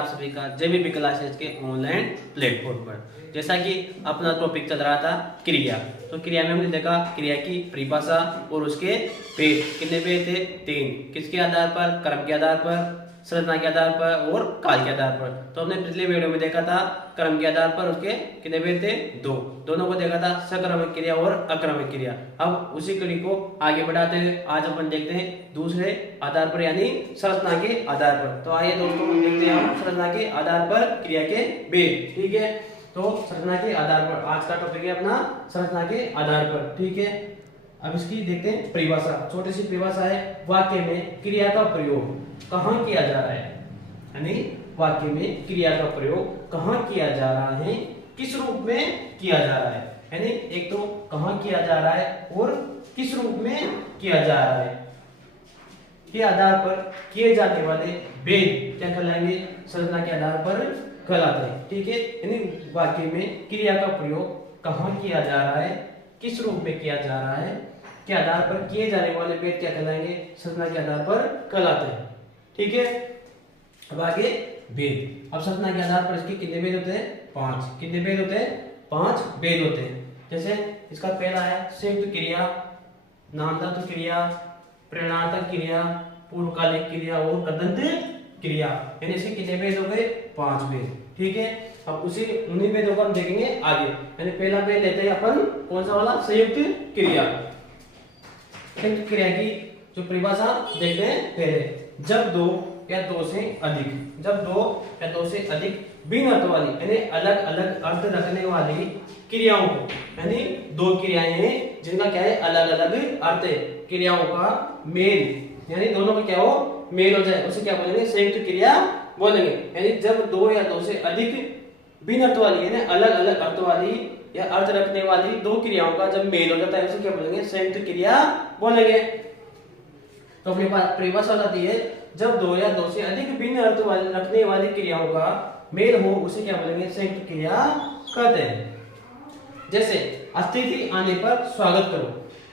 आप सभी का जेबीपी क्लासेस के ऑनलाइन प्लेटफॉर्म पर। जैसा कि अपना टॉपिक चल रहा था क्रिया, तो क्रिया में हमने देखा क्रिया की परिभाषा और उसके पेड़। कितने पेड़ थे? 3। किसके आधार पर? क्रम के आधार पर, संरचना के आधार पर और काल के आधार पर। तो हमने पिछले वीडियो में देखा था क्रम के आधार पर उसके कितने पेड़ थे? 2। दोनों को देखा था सक्रमिक क्रिया और अक्रमिक क्रिया। अब उसी कड़ी को आगे बढ़ाते हैं आज अपन देखते हैं दूसरे आधार पर यानी संरचना के आधार पर। तो आइए दोस्तों हम देखते हैं हम संरचना के आधार पर क्रिया के भेद। ठीक है, तो संरचना के आधार पर आज का टॉपिक है अपना संरचना के आधार पर। ठीक है, अब इसकी देखते हैं परिभाषा। छोटी सी परिभाषा है, वाक्य में क्रिया का प्रयोग कहाँ किया जा रहा है, यानी वाक्य में क्रिया का प्रयोग कहाँ किया जा रहा है, किस रूप में किया जा रहा है। यानी एक तो कहाँ किया जा रहा है और किस रूप में किया जा रहा है के आधार पर किए जाने वाले भेद क्या कहलाएंगे? संरचना के आधार पर कहलाते हैं। ठीक है, यानी वाक्य में क्रिया का प्रयोग कहाँ किया जा रहा है, किस रूप में किया जा रहा है के आधार पर किए जाने वाले भेद क्या कहलाएंगे? संरचना के आधार पर कहलाते हैं। ठीक है, अब आगे भेद। अब संरचना के आधार पर इसके कितने भेद होते हैं? 5। कितने भेद होते हैं? 5 भेद होते हैं। जैसे इसका पहला है संयुक्त क्रिया, नामधातु क्रिया, प्रेरणार्थक क्रिया, पूर्वकालिक क्रिया और कृदंत क्रिया। यानी इसके कितने भेद हो गए? 5 भेद। ठीक है, अब उसी उन्हीं भेदों को हम देखेंगे आगे। यानी पहला भेद लेते हैं अपन कौन सा वाला? संयुक्त क्रिया। संयुक्त क्रिया की जो परिभाषा देखते हैं पहले। जब 2 या 2 से अधिक, जब 2 या 2 से अधिक भिन्न अर्थ वाली यानी अलग अलग अर्थ रखने वाली क्रियाओं को, यानी 2 क्रियाएं हैं जिनका क्या है? अलग अलग अर्थ है, क्रियाओं का मेल, यानी दोनों का क्या हो? मेल हो जाए, उसे क्या बोलेंगे? संयुक्त क्रिया बोलेंगे। यानी जब 2 या 2 से अधिक भिन्न अर्थ वाली यानी अलग अलग अर्थ वाली या अर्थ रखने वाली 2 क्रियाओं का जब मेल हो जाता है उसे क्या बोलेंगे? संयुक्त क्रिया बोलेंगे। तो अपने पास परिभाषा आती है, जब 2 या 2 से अधिक भिन्न अर्थ वाली रखने वाली क्रियाओं का मेल हो उसे क्या बोलेंगे? संयुक्त क्रिया कहते हैं। जैसे अतिथि आने पर स्वागत करो,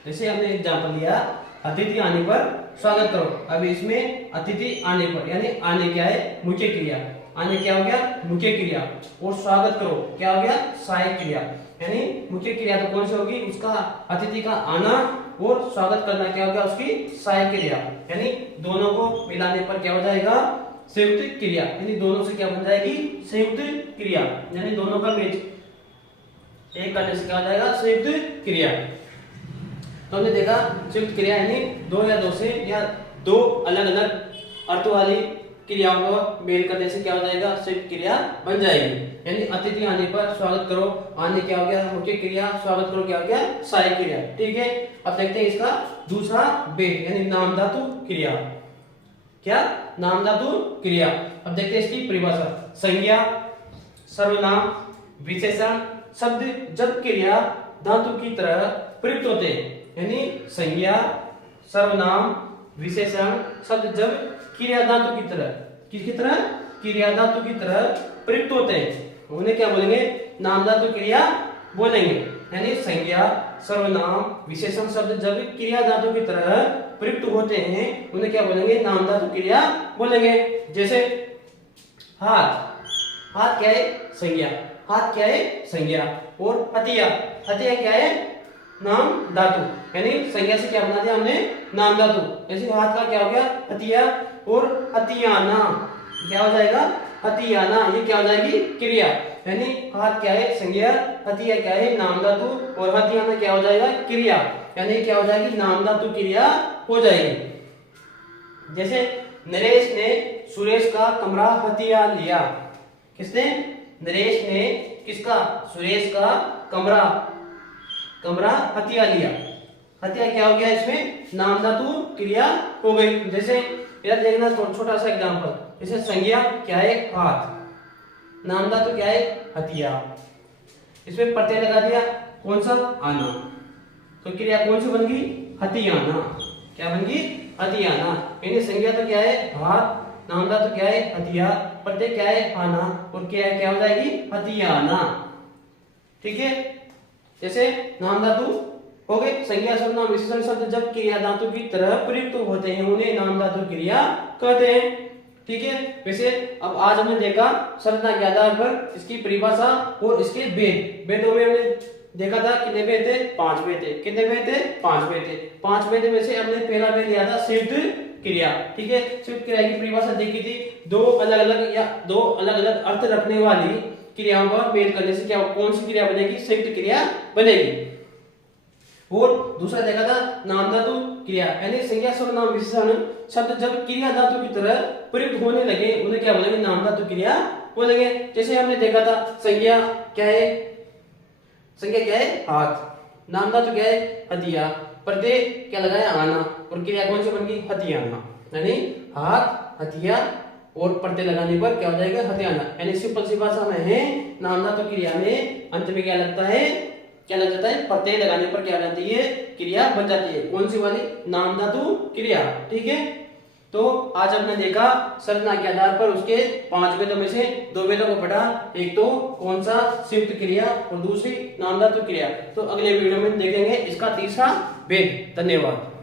जैसे हमने एग्जांपल लिया अतिथि आने पर स्वागत करो। अब इसमें अतिथि आने पर यानी आने क्या है? मुख्य क्रिया। आने क्या हो गया? मुख्य क्रिया। और स्वागत करो क्या हो गया? सहायक क्रिया। यानी मुख्य क्रिया तो कौन सी होगी? उसका अतिथि का आना, और स्वागत करना क्या हो गया? उसकी सहायक क्रिया। यानी दोनों को मिलाने पर क्या हो जाएगा? संयुक्त क्रिया। यानी दोनों से क्या बन जाएगी? संयुक्त क्रिया। यानी दोनों का मेल एक करने से क्या हो जाएगा? संयुक्त क्रिया। तो हमने देखा संयुक्त क्रिया यानी 2 या 2 से या 2 अलग अलग अर्थ वाली क्रियाओं को मेल करने से क्या हो जाएगा? संयुक्त क्रिया बन जाएगी। यानी अतिथि आने पर स्वागत करो, आने क्या हो गया? मुख्य क्रिया, स्वागत करो क्या हो गया? सहायक क्रिया। ठीक है, अब देखते हैं इसका दूसरा भेद यानी नामधातु क्रिया। क्या? नामधातु क्रिया। अब देखते हैं इसकी परिभाषा। संज्ञा, सर्वनाम, विशेषण शब्द जब क्रिया धातु की तरह प्रयुक्त होते हैं, यानी संज्ञा, सर्वनाम, विशेषण शब्द जब क्रिया धातु की तरह, किसकी तरह? क्रिया धातु की तरह प्रयुक्त होते हैं उन्हें क्या बोलेंगे? नामधातु क्रिया बोलेंगे। यानी संज्ञा, सर्वनाम, विशेषण शब्द जब क्रिया धातु की तरह प्रयुक्त होते हैं उन्हें क्या बोलेंगे? नामधातु क्रिया बोलेंगे। जैसे हाथ, हाथ क्या है? संज्ञा। हाथ क्या है? संज्ञा। और हथिया, हथिया क्या है? नाम धातु। यानी संज्ञा से क्या बना दिया हमने? नाम धातु। जैसे हाथ का क्या हो गया? हथिया। और हथियाना क्या हो जाएगा? हथियाना। ये क्या हो जाएगी? क्रिया। यानी हाथ क्या है? संज्ञा, हथिया क्या है? नाम धातु, और हथियाना क्या हो जाएगा? क्रिया। यानी क्या हो जाएगी? नाम धातु क्रिया हो जाएगी। जैसे नरेश ने सुरेश का कमरा हथिया लिया। किसने? नरेश ने किसका? सुरेश का कमरा, कमरा हथिया लिया। हथिया क्या हो गया? इसमें नाम धातु क्रिया हो गई। जैसे यार देखना छोटा सा एग्जांपल, जैसे संज्ञा क्या है? हाथ, नाम धातु क्या है? हथिया। इसमें प्रत्यय लगा दिया कौन सा? आना। तो क्रिया कौन सी बन गई? हथियाना। क्या बन गई? हथियाना। यानी संज्ञा तो क्या है? हाथ, नाम धातु क्या है? हथिया, प्रत्यय क्या है? आना, और क्या हो जाएगी? हथियाना। ठीक है, जैसे नाम धातु हो गए। संज्ञा, सर्वनाम, विशेषण शब्द जब क्रिया धातु की तरह प्रयुक्त होते हैं उन्हें नाम धातु क्रिया कहते हैं। ठीक है। वैसे अब आज हमने देखा संरचना के आधार पर इसकी परिभाषा और इसके भेद। भेदों में हमने देखा था कितने भेद थे, 5 भेद थे। कितने भेद थे, 5 भेद थे। 5 भेद में से हमने पहला भेद लिया था संयुक्त क्रिया, ठीक है। संयुक्त क्रिया की परिभाषा देखी थी, दो अलग अलग अर्थ रखने वाली क्रियाओं का मेल करने से क्या कौन सी क्रिया बनेगी, संयुक्त क्रिया बनेगी। और दूसरा देखा था नाम धातु क्रिया, यानी संज्ञा सर्वनाम विशेषण शब्द जब क्रिया धातु की तरह प्रयुक्त होने लगे उन्हें क्या बोलेंगे, नाम धातु क्रिया बोलेंगे। जैसे हमने देखा था संज्ञा क्या है, संज्ञा क्या है, हाथ। नाम धातु क्या है, हथिया। प्रत्यय क्या लगाया, आना। और क्रिया कौन सी बन गई, हथियाना। यानी हाथ, हथिया और प्रत्यय लगाने पर क्या हो जाएगा, हथियाना। यानी सिंपल सी भाषा में है, नाम धातु क्रिया में अंत में क्या लगता है, क्या लग जाता है, प्रत्यय लगाने पर क्या हो जाती है, क्रिया बन जाती है। कौन सी वाली, नाम धातु क्रिया, ठीक है। तो आज हमने देखा संरचना के आधार पर उसके 5 भेदों में से 2 भेदों को पढ़ा। एक तो कौन सा, संयुक्त क्रिया, और दूसरी नाम धातु क्रिया। तो अगले वीडियो में देखेंगे इसका तीसरा भेद। धन्यवाद।